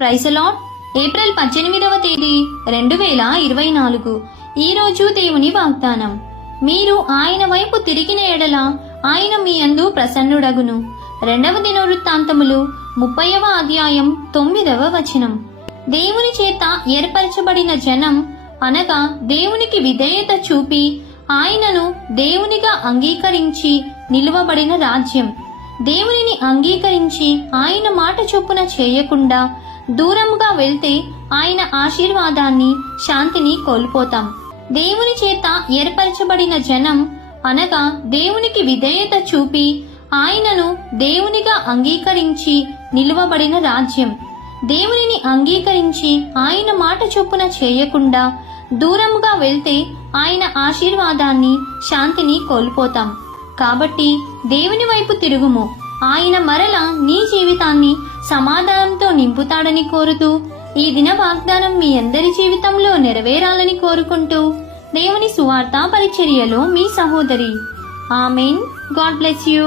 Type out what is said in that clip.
ప్రైసలాట్ April పద్దెనిమిదవ తేదీ రెండు వేల ఇరవై నాలుగు. ఈ రోజు దేవుని వాగ్దానం. మీరు ఆయన వైపు తిరిగిన ఎడల ఆయన మీ అందు ప్రసన్నుడగును. రెండవ దినవృత్తాంతములు ముప్పైవ అధ్యాయం తొమ్మిదవ వచనం. దేవుని చేత ఏర్పరచబడిన జనం అనగా దేవునికి విధేయత చూపి ఆయనను దేవునిగా అంగీకరించి నిలువబడిన రాజ్యం. దేవునిని అంగీకరించి ఆయన మాట చొప్పున చేయకుండా దూరంగా వెళ్తే ఆయన ఆశీర్వాదాన్ని శాంతిని కోల్పోతాం. దేవుని చేత ఏర్పరచబడిన జనం అనగా దేవునికి విధేయత చూపి ఆయనను దేవునిగా అంగీకరించి నిలువబడిన రాజ్యం. దేవునిని అంగీకరించి ఆయన మాట చొప్పున చేయకుండా దూరముగా వెళ్తే ఆయన ఆశీర్వాదాన్ని శాంతిని కోల్పోతాం. కాబట్టి దేవుని వైపు తిరుగుము. ఆయన మరల నీ జీవితం సమాధానంతో నింపుతాడని కోరుతూ ఈ దిన వాగ్దానం మీ అందరి జీవితంలో నెరవేరాలని కోరుకుంటూ దేవుని సువార్త పరిచర్యలో మీ సహోదరి. ఆమెన్. God bless you.